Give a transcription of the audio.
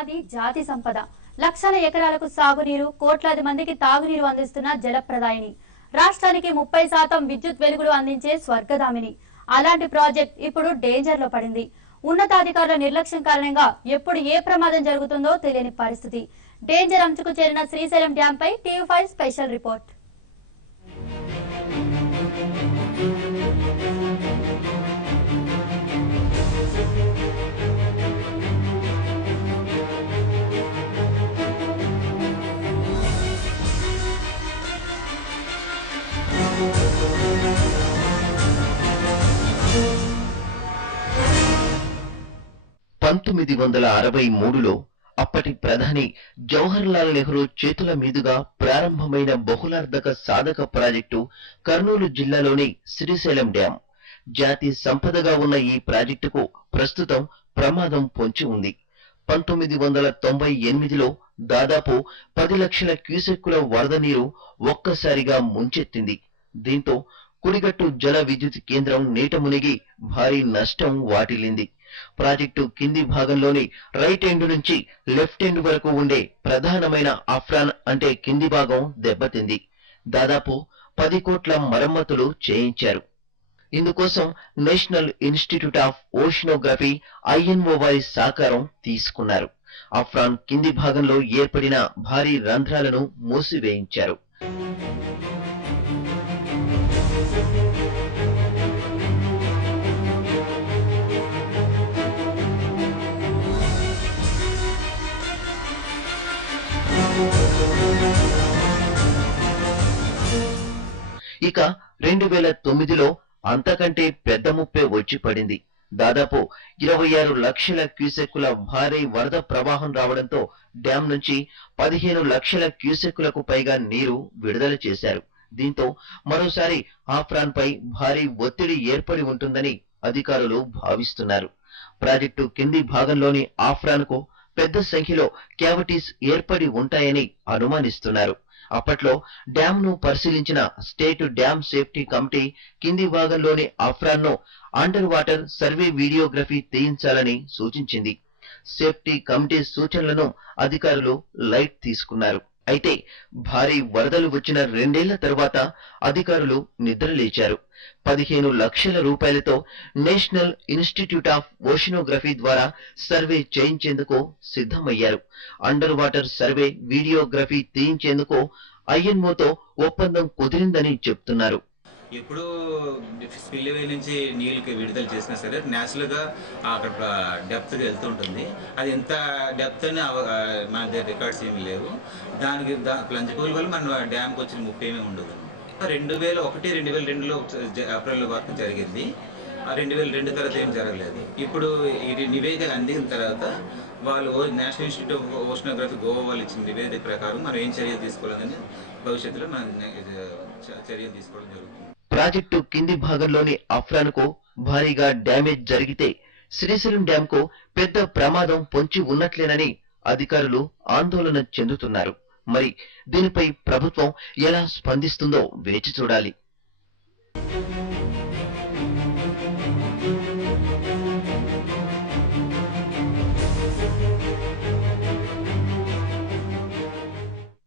అది జాతి సంపద. లక్షల ఎకరాలకు సాగునీరు, కోట్లాది మందికి తాగునీరు అందిస్తున్న జలప్రదాయిని. రాష్ట్రానికి 30% విద్యుత్ వెలుగులు అందించే స్వర్గధామిని. అలాంటి ప్రాజెక్ట్ ఇప్పుడు డేంజర్ లో పడింది. ఉన్నతాధికారుల నిర్లక్ష్యం కారణంగా ఎప్పుడు ఏ ప్రమాదం జరుగుతుందో తెలియని పరిస్థితి. డేంజర్ అంచుకు చేరిన శ్రీశైలం డ్యాం పై టీవీ5 స్పెషల్ రిపోర్ట్. లో అప్పటి ప్రధాని జవహర్ లాల్ నెహ్రూ చేతుల మీదుగా ప్రారంభమైన బహుళార్ధక సాధక ప్రాజెక్టు కర్నూలు జిల్లాలోని శ్రీశైలం డ్యాం. జాతి సంపదగా ఉన్న ఈ ప్రాజెక్టుకు ప్రస్తుతం ప్రమాదం పొంచి ఉంది. 1998లో దాదాపు 10 లక్షల క్యూసెక్కుల వరద నీరు ఒక్కసారిగా ముంచెత్తింది. దీంతో కుడిగట్టు జల విద్యుత్ కేంద్రం నీట మునిగి భారీ నష్టం వాటిల్లింది. ప్రాజెక్టు కింది భాగంలోని రైట్ ఎండ్ నుంచి లెఫ్ట్ ఎండ్ వరకు ఉండే ప్రధానమైన అఫ్రాన్ అంటే కింది భాగం దెబ్బతింది. దాదాపు 10 కోట్ల మరమ్మతులు చేయించారు. ఇందుకోసం national institute of oceanography INO వారి సహకారం తీసుకున్నారు. అఫ్రాన్ కింది భాగంలో ఏర్పడిన భారీ రంధ్రాలను మూసివేయించారు. ఇక 2009లో అంతకంటే పెద్ద ముప్పే వచ్చి పడింది. దాదాపు 26 లక్షల క్యూసెక్కుల భారీ వరద ప్రవాహం రావడంతో డ్యాం నుంచి 15 లక్షల క్యూసెక్కులకు పైగా నీరు విడుదల చేశారు. దీంతో మరోసారి ఆఫ్రాన్ పై భారీ ఒత్తిడి ఏర్పడి ఉంటుందని అధికారులు భావిస్తున్నారు. ప్రాజెక్టు కింది భాగంలోని ఆఫ్రాన్ కు పెద్ద సంఖ్యలో క్యావిటీస్ ఏర్పడి ఉంటాయని అనుమానిస్తున్నారు. అప్పట్లో డ్యాం ను పరిశీలించిన స్టేట్ డ్యాం సేఫ్టీ కమిటీ కింది భాగంలోని అఫ్రాన్ ను అండర్ వాటర్ సర్వే వీడియోగ్రఫీ తీయించాలని సూచించింది. సేఫ్టీ కమిటీ సూచనలను అధికారులు లైట్ తీసుకున్నారు. అయితే భారీ వరదలు వచ్చిన 2 ఏళ్ల తర్వాత అధికారులు నిద్రలేచారు. 15 లక్షల రూపాయలతో నేషనల్ ఇన్స్టిట్యూట్ ఆఫ్ ఓషనోగ్రఫీ ద్వారా సర్వే చేయించేందుకు సిద్ధమయ్యారు. అండర్ వాటర్ సర్వే వీడియోగ్రఫీ తీయించేందుకు INOతో ఒప్పందం కుదిరిందని చెప్తున్నారు. ఎప్పుడు స్పిల్వే నుంచి నీళ్ళకి విడుదల చేసినా సరే నేచురల్ గా అక్కడ డెప్త్ వెళ్తూ ఉంటుంది. అది ఎంత డెప్త్ అని మన దగ్గర రికార్డ్స్ ఏమి లేవు. దానికి ప్లంజిబుల్ వల్ల మన డ్యామ్కి వచ్చిన ముప్పు ఏమీ ఉండదు. 2001-2002లో ఏప్రిల్ వరకు జరిగింది. 2002 తర్వాత ఏం జరగలేదు. ఇప్పుడు ఇది నివేదిక అందిన తర్వాత వాళ్ళు national institute of oceanography Goa వాళ్ళు ఇచ్చిన నివేదిక ప్రకారం మనం ఏం చర్యలు తీసుకోవాలని భవిష్యత్తులో మనం చర్యలు తీసుకోవడం జరుగుతుంది. ప్రాజెక్టు కింది భాగంలోని అఫ్రాన్ కు భారీగా డ్యామేజ్ జరిగితే శ్రీశైలం డ్యాం కు పెద్ద ప్రమాదం పొంచి ఉన్నట్లేనని అధికారులు ఆందోళన చెందుతున్నారు. మరి దీనిపై ప్రభుత్వం ఎలా స్పందిస్తుందో వేచి చూడాలి.